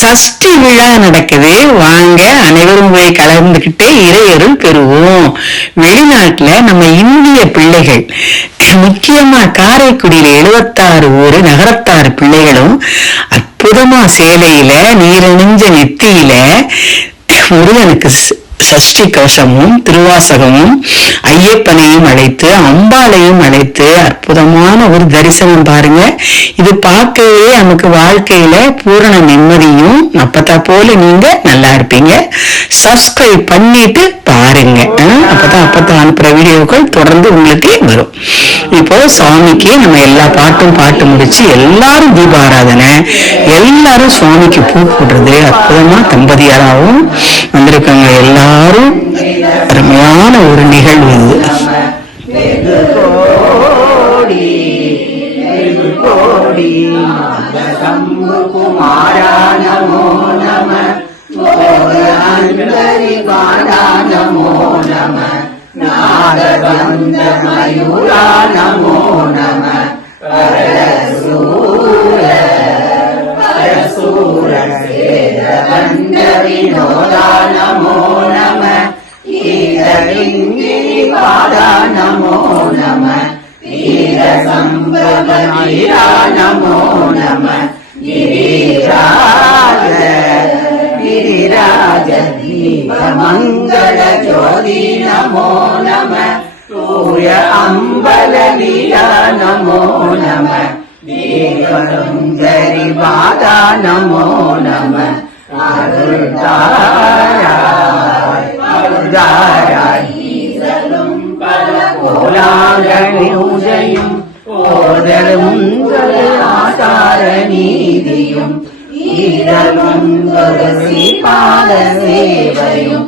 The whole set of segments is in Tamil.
சஷ்டி விழா நடக்குது, வாங்க அனைவரும் போய் கலந்துகிட்டே இறையருள் பெறுவோம். வெளிநாட்டுல நம்ம இந்திய பிள்ளைகள், முக்கியமா காரைக்குடியில 76 ஊரு நகரத்தாறு பிள்ளைகளும் அற்புதமா சேலையில நீரணிஞ்ச நெத்தியில முருகனுக்கு சஷ்டி கவசமும் திருவாசகமும் ஐயப்பனையும் அழைத்து அம்பாளையும் அழைத்து அற்புதமான ஒரு தரிசனம் பாருங்க. இது பார்க்கவே நமக்கு வாழ்க்கையில பூரண நிம்மதியும், அப்பத்தா போல நீங்க நல்லா இருப்பீங்க. சப்ஸ்கிரைப் பண்ணிட்டு பாருங்க, அப்பதான் அனுப்புற வீடியோக்கள் தொடர்ந்து உங்களுக்கு வரும். இப்போ சுவாமிக்கு நம்ம எல்லா பாட்டு முடிச்சு எல்லாரும் தீபாராதனை, எல்லாரும் சுவாமிக்கு பூ போடுறது, அற்புதமா தம்பதியாராகவும் வந்திருக்காங்க. எல்லாரும் அருமையான ஒரு நிகழ்வு இது. नमो नमः वीर संप्रभवीरा नमो नमः गिरिराज दीप मंगल ज्योति नमो नमः सूर्य अंबल लीला नमो नमः दीपंजरि बाधा नमो नमः ൂജയും ഓതലും ആചാരനീതിയും ഈരലും പാദസേവയും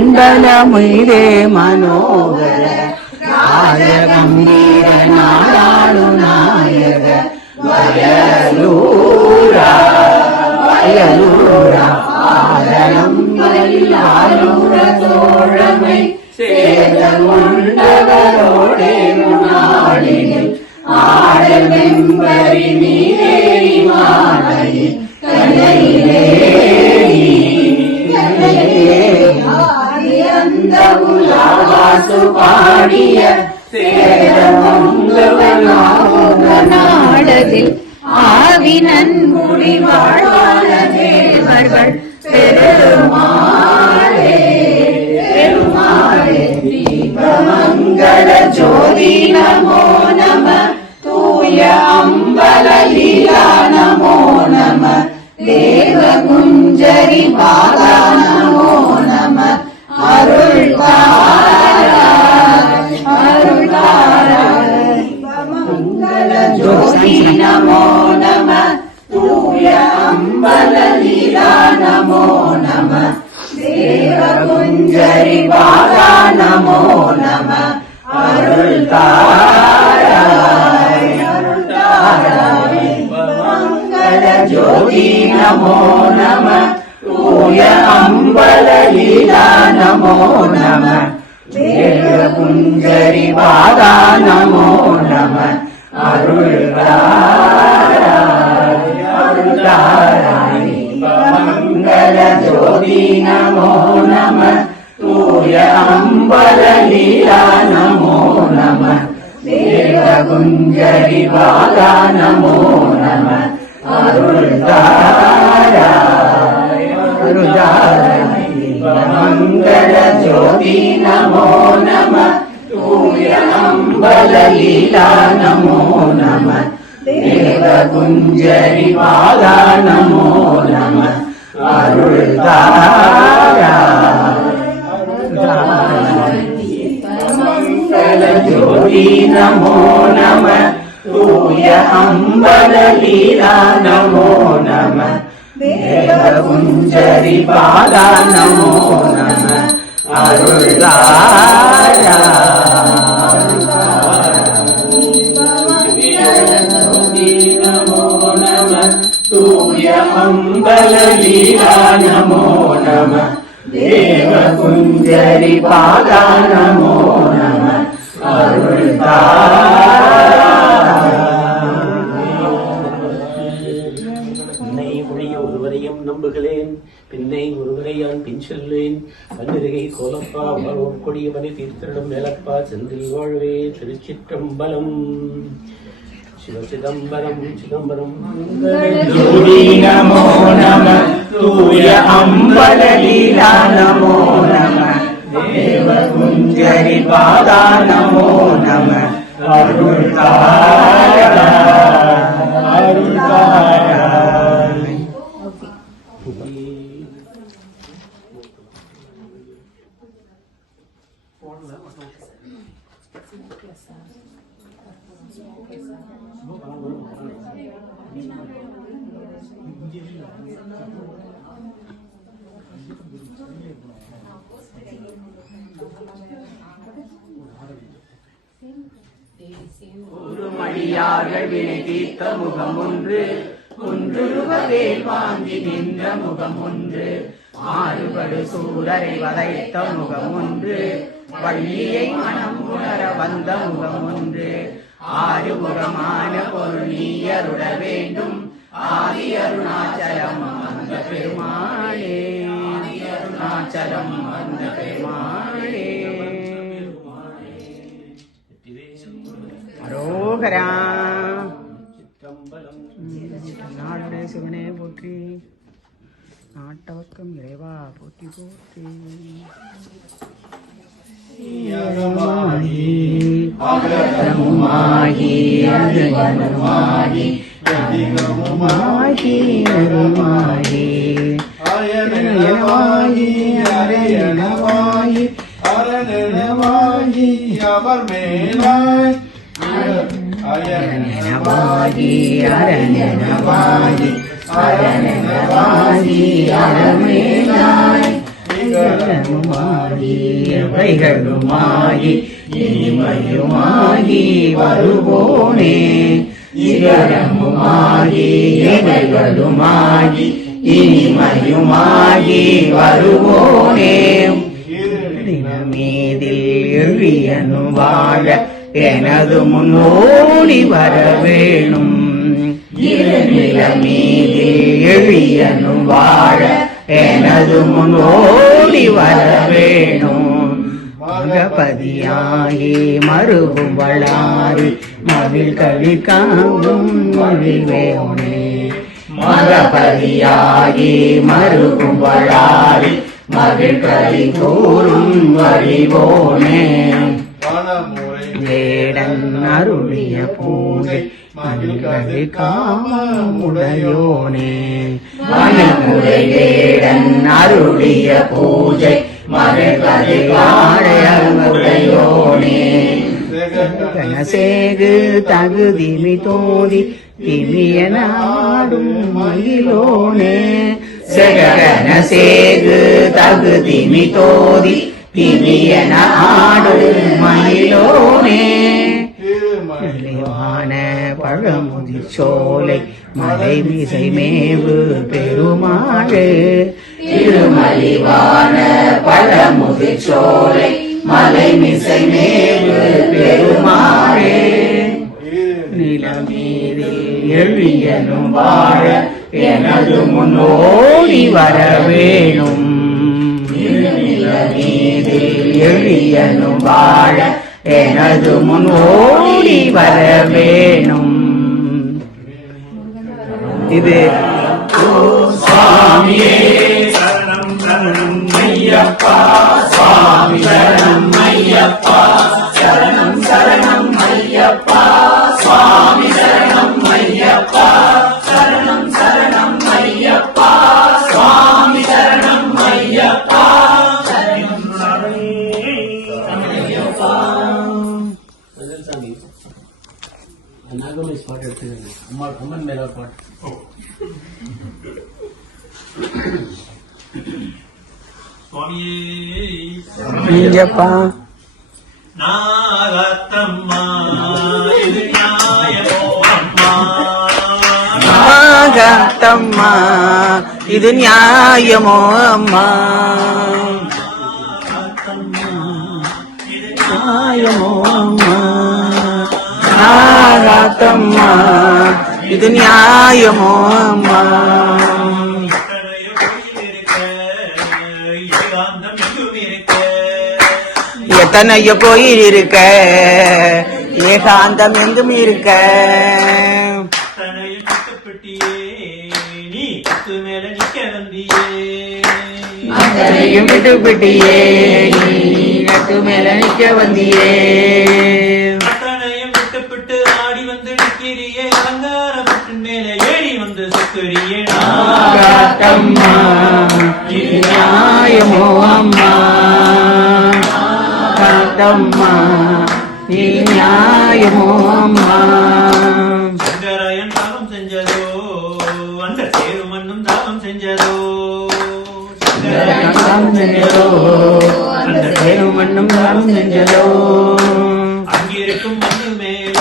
സോലമണ്ഡലമിരേ മനോഹര രാജഗംഭീര നാടാളു നായക വയലൂരാ ആദരം വല്ലാലൂര തോഴമൈ ചേതമുണ്ടവരോടെ നാടിനിൽ ആഴമെമ്പരി നീരേരി മാലയിൽ ആദിയന്തമുലാവാസു പാടിയ நாடதில் ஆவினன் முடி வாழ்வான தேவர்கள் பெருமாளே பெருமாளே தீபமங்கள ஜோதி நமோ நம தூய அம்பல லீலா நமோ நம தேவ குஞ்சரி பாலா நமோ நம அருள் ஜோதி நமோ நம தூய அம்பல லீலா நமோ நம தேவ குஞ்சரி பாலா நமோ நம அருள் தாராய் மங்கள ஜோதி நமோ நம தூய அம்பல லீலா நமோ நம தேவ குஞ்சரி பாலா நமோ நம மங்கள ஜோதி நமோ நம தூய அம்பல லீலா நமோ நம தேவ குஞ்சரி பாலா நமோ நம அருள் தாராய் மங்கள ஜோதி நமோ நம தூய அம்பல லீலா நமோ நம தேவ குஞ்சரி பாலா நமோ நம அருள் மங்கள ஜோதி நமோ நம தூய அம்பல லீலா நமோ நம தேவ குஞ்சரி பாலா நமோ நம அருள் தூய அம்பல லீலா நமோ நம தேவ குஞ்சரி பாதா நமோ நம அருள் ஒருவரையும் நம்புகிறேன், பின்னை ஒருவரையான் பின் செல்லேன். பன்னிருகை கோலப்பா வாழ்வோம் கொடியவனை தீர்த்திடம் வேலப்பா செந்தில் வாழ்வே. திருச்சிற்றம்பலம். சிவசிதம்பரம் சிதம்பரம் நமோ நம தூய அம்பலலீலா நமோ நம தேவ குஞ்சரி பாதா நமோ நம அருள் மடியார்கள் வினை தீர்த்த முகம் ஒன்று, குன்றுருவவேல் வாங்கி நின்ற முகம் ஒன்று, ஆறுபடு சூரரை வதைத்த முகம் ஒன்று, வள்ளியை மனம் உணர வந்த முகம் ஒன்று, ஆறுமுகமான பொருள் நீ அருள வேண்டும், ஆதி அருணாச்சலம் அந்த பெருமாளே, அருணாச்சலம் அந்த பெருமாளே. அரோகரா. நாடுடைய சிவனே போற்றி, நாட்டவக்கம் இறைவா போற்றி போற்றி. அகரமுமாகி அருமாகி அதிகமுமாகி அருமாகி அயனவாகி அரையனவாகி அரணவாகி அவர் மேலாய் அயனவாகி அரணவாகி அரணவாகி அறமேலாய் இகழுமாகி எவைகளுமாகி இனிமையுமாகி வருவோனே. இகரமுமாகி எவைகளுமாகி இனிமையுமாகி வருவோனே. மீதில் எழியனு வாழ எனது முன்னோடி வர வேணும். இருநில மீதில் எழியனு வாழ எனது முன்னோடி வர வேணும். மகபதியாகி மருகும் வளாரி மகிழ் கழிக்காவும் மகிழ்வேனே. மகபதியாகி மருகும் வளாரி மகிழ் கழி கூறும் வழிவோனே. வேடன் அருளிய பூஜை மகிழ்கழி காமுடையோனே. மனமுறை வேடன் அருளிய பூஜை மகிழ்கழி காமுடையோனே. கணசேகு தகுதிமி தோதி திமியன ஆடும் மகிழோனே. செகன சேகு தகுதிமி தோதி திமியன ஆடும் மயிலோனே. தெளிவான பழமுதிர் சோலை மலை மிசை மேவு பெருமாளே. திருமலிவான பழமுதிர் சோலை மலை மிசை மேவு பெருமாளே. நிலமீதில் எழியனும் வாழ எனது முன்னோடி வர வேணும். நிலமீதில் எழியனும் வாழ எனது முன்னோடி வர வேணும். இது சுவாமியே சரணம் சரணம் ஐயப்பா, சுவாமி சரணம் ஐயப்பா, சரணம் சரணம் ஐயப்பா, சுவாமி சரணம் ஐயப்பா, சரணம் சரணம் ஐயப்பா, சுவாமி சரணம் ஐயப்பா, சரணம் சரணம் ஐயப்பா. நாகமேஷ் பாட்டு எடுத்துக்கோங்க. அம்மன் மேல பாட்டு. ஐயப்பா நாகத்தம்மா இது நியாயமோ அம்மா, நாகத்தம்மா இது நியாயமோ அம்மா. நியாயமோ அம்மா நாகாத்தம்மா இது நியாயமோ அம்மா எத்தனையோ கோயில் இருக்க ஏகாந்தம் எங்கும் இருக்க அத்தனையும் விட்டு விட்டியே நீ நட்டு மேல நிக்க வந்தியே அத்தனையும் விட்டுப்பட்டு ஆடி வந்து நிக்கிறியே அலங்காரப்பட்டு மேல ஏறி வந்து சொக்குறியே நாகாத்தம்மா இது நியாயமோ அம்மா நாகாத்தம்மா இது நியாயமோ அம்மா சங்கராயன் தாகம் செஞ்சதோ அந்த சேரு மண்ணும் தாகம் செஞ்சதோ தாகம் செஞ்சதோ அந்த பேரும் மண்ணும் தாகம் செஞ்சதோ அங்கிருக்கும் மண்ணு மேல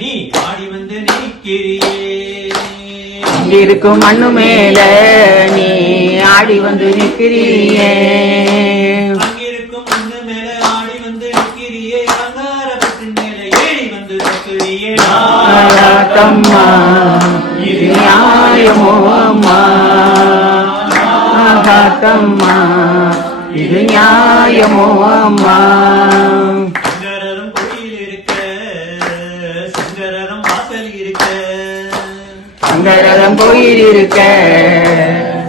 நீ ஆடி வந்து நிற்கிறியே இருக்கும் மண்ணு மேல நீ ஆடி வந்து நிற்கிறியே அங்கிருக்கும் மண்ணு மேல ஆடி வந்து நிற்கிறியே அலங்காரப்பட்டு மேல ஏறி வந்து சொக்குறியே நாகாத்தம்மா இது நியாயமோ அம்மா நாகாத்தம்மா இது நியாயமோ அம்மா சங்கரரும் கோயில் இருக்க சங்கரரும் வாசல் இருக்க சங்கரதம் கோயில் இருக்க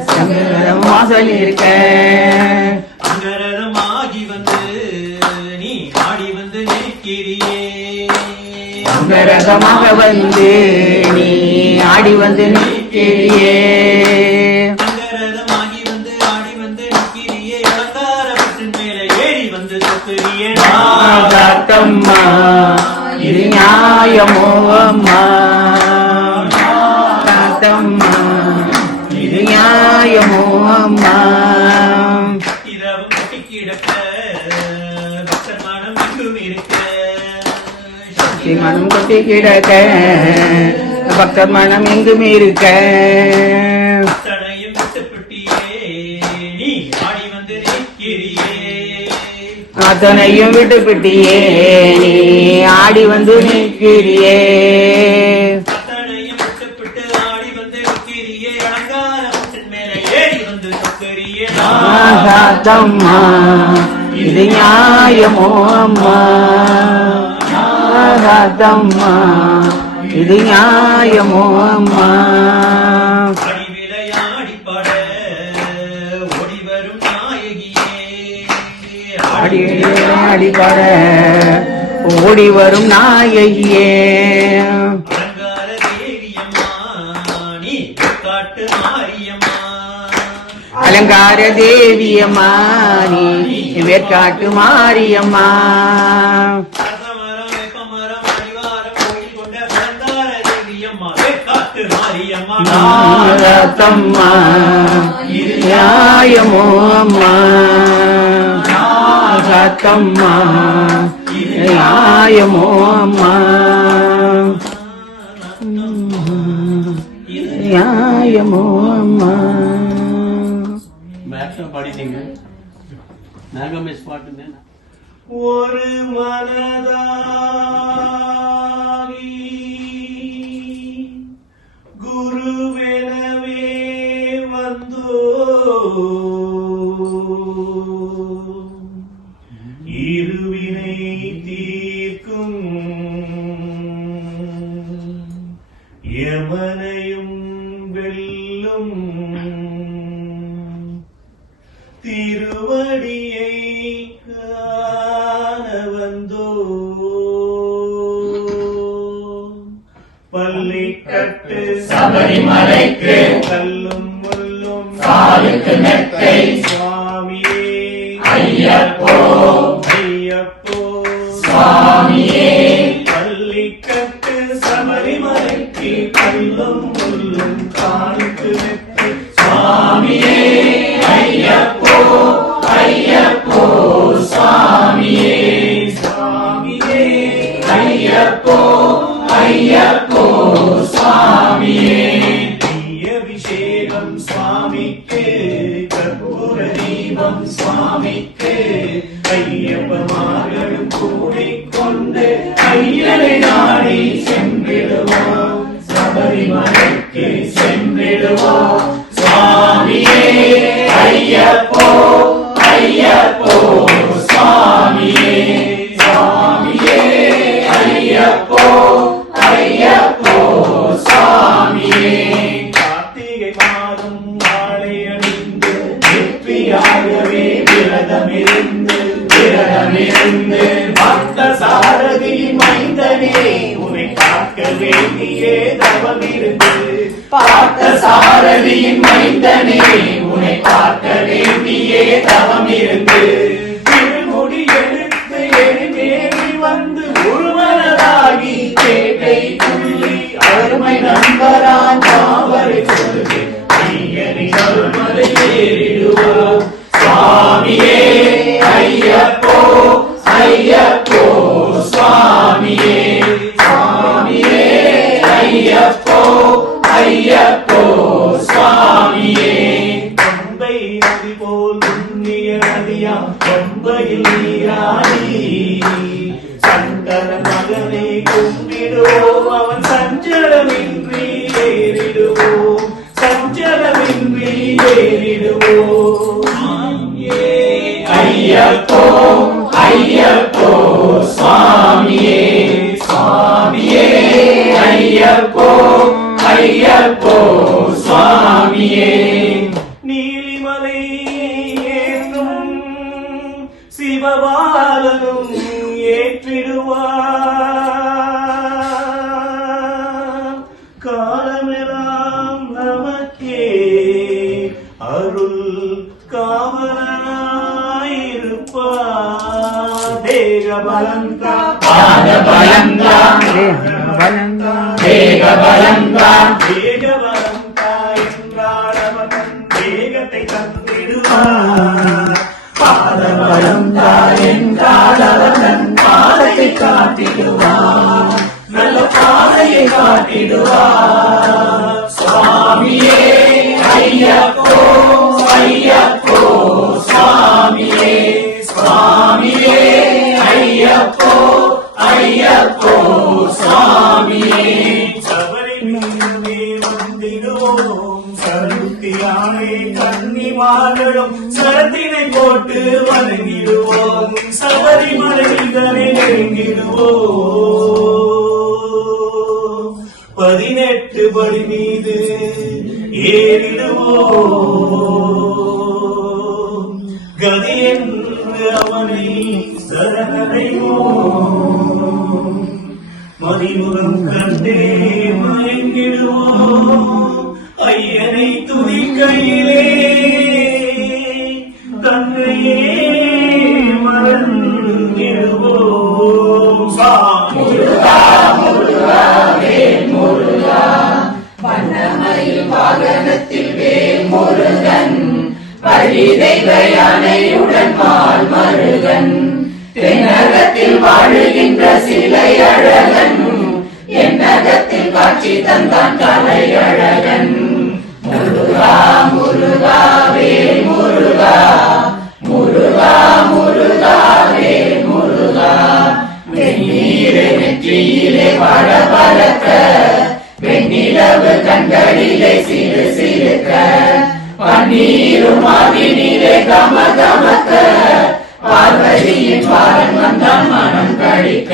சங்கரதம் வாசல் இருக்க சங்கரரும் ஆகி வந்து நீ ஆடி வந்து நிற்கிறியே சங்கரதமாக வந்து நீ ஆடி வந்து நிற்கிறியே சங்கரதமாகி வந்து ஆடி வந்து நிற்கிறியே அலங்காரப்பட்டு மேல ஏறி வந்து சொக்குறியே நாகாத்தம்மா இது நியாயமோ அம்மா நாகாத்தம்மா இது நியாயமோ அம்மா இரவும் கட்டி கிடக்க பக்தர்மானம் எங்கும் இருக்க மனம் கொட்டி கிடக்க பக்தர் மனம் எங்கும் இருக்க தடையும் விட்டுப்பட்டியே நீ ஆடி வந்து நிற்கிறியே அத்தனையும் விட்டு பிட்டியே நீ ஆடி வந்து நிற்கிறியே அத்தனையும் விட்டுப்பட்டு ஆடி வந்து நிற்கிறியே அலங்காரத்தின் மேல ஏறி வந்து சொக்குறியே நாகாத்தம்மா இது நியாயமோ அம்மா நாகாத்தம்மா இது நியாயமோ அம்மா ஆடி விளையாடி பாட ஓடி வரும் நாயகியே ஆடி ஆடி பாட ஓடி வரும் நாயகியே அலங்கார தேவியம்மா நீ காட்டு மாரியம்மா அலங்கார தேவியம்மா நீ வேற்காட்டு மாரியம்மா அரசமரம் வேப்பமரம் அடிவாரம் கோயில் கொண்ட அலங்கார தேவியம்மா காட்டு மாரியம்மா நாகாத்தம்மா இது நியாயமோ அம்மா நாகாத்தம்மா இது நியாயமோ அம்மா நியாயமோ அம்மா மேக்ஸிமம் பாடிட்டீங்க நாகமேஷ் பாட்டுன்னு ஒரு மனதாகி குருவெனவே வந்தோ இருவினை தீர்க்கும் யமனையும் வெல்லும் திருவடியை காண வந்தோ பள்ளிக்கட்டு சபரிமலைக்கு கல்லும் முள்ளும் காலுக்கு மெத்தை சுவாமியே ஐயப்போ ஐயப்போ சுவாமியே பள்ளிக்கட்டு சபரிமலைக்கு கல்லும் முள்ளும் காலுக்கு மெத்தை சுவாமியே ஐயப்போ ஐயப்போ சுவாமியே சுவாமியே ஐயப்போ ஐயப்போ சுவாமியே அபிஷேகம் சுவாமிக்கு கற்பூர தீபம் சுவாமிக்கு ஐயப்ப கூடிக்கொண்டு ஐயனை நாடி சென்றிடுவோம் சபரிமலைக்கு சென்றிடுவோம் சுவாமியே ஐயப்போ ஐயப்போ சுவாமியே சுவாமியே ஐயப்போ ஐயப்போ சுவாமியே கார்த்திகை மாதம் மாலை அணிந்து வெற்றியாகவே விரதமிருந்து பக்த சாரதி மைந்தனே உன்னை காக்க வேண்டியே தவமிருந்து பார்த்த சாரதியின் மைந்தனே உன்னை பார்க்க வேண்டியே தவமிருந்து திருமுடி எடுத்து எரிமேறி வந்து உருவனராகி கேட்டை துள்ளி அருமை நண்பரான் பாவரை சொல்லி ஐயனை அருமலை ஏறிடுவோம் சுவாமியே ஐயப்போ ஐயப்போ சுவாமியே சுவாமியே ஐயப்போ ஐயப்போ சுவாமியே பம்பை நதி போல் புண்ணிய நதியாம் பம்பையில் நீராடி சங்கர மகனை கும்பிடுவோம் அவன் சஞ்சலமின்றி ஏறிடுவோம் சஞ்சலமின்றி ஏறிடுவோம் ஐயப்போ ஐயப்போ சுவாமியே சுவாமியே ஐயப்போ ஐயப்போ சுவாமியே நீலிமலை ஏற்றும் சிவபாலனும் ஏற்றிடுவார் காலமெல்லாம் நமக்கே அருள் காவலனாயிருப்பார் தேகபலந்தா பாதபலந்தா தேகபலந்தா தேகபலந்தா என்றாடவன் தேகத்தை தந்திடுவார் பாதபலந்தா என்றாடவன் பாதையை காட்டிடுவார் நல்ல பாதையை காட்டிடுவார் சுவாமியே ஐயப்போ ஐயப்போ சுவாமியே சுவாமியே ஐயப்போ ஐயப்போ சுவாமியே சபரிமலையிலே வந்திடுவோம் சருத்தியானே கன்னிமார்களும் சரத்தினை போட்டு வணங்கிடுவோம் சபரிமலையிலே நெருங்கிடுவோம் 18 படி மீது ஏறிடுவோம் கதி என்று அவனை சரணடைவோம் மதிமுகம் கண்டே மயங்கிடுவோம் ஐயனை துதிக்கையிலே தன்னையே மறந்திடுவோம் வண்ணமயில் வாகனத்தில் வேல் முருகன் வழி தெய்வ யானையுடன் மால் மருகன் தென்னகத்தில் வாழுகின்ற சிலை அழகன் என்னகத்தில் காட்சி தந்தான் கலை அழகன் முருகா முருகா வேல் முருகா முருகா முருகா வேல் முருகா வெந்நீரை நெற்றியிலே வாழ பறக்க வெண்ணிலவு கண்களிலே சிறு சிறுக்க பன்னீரும் ஆவினிலே கம கமக்க பார்வதியின் பாரன் வந்தான் மனம் கழிக்க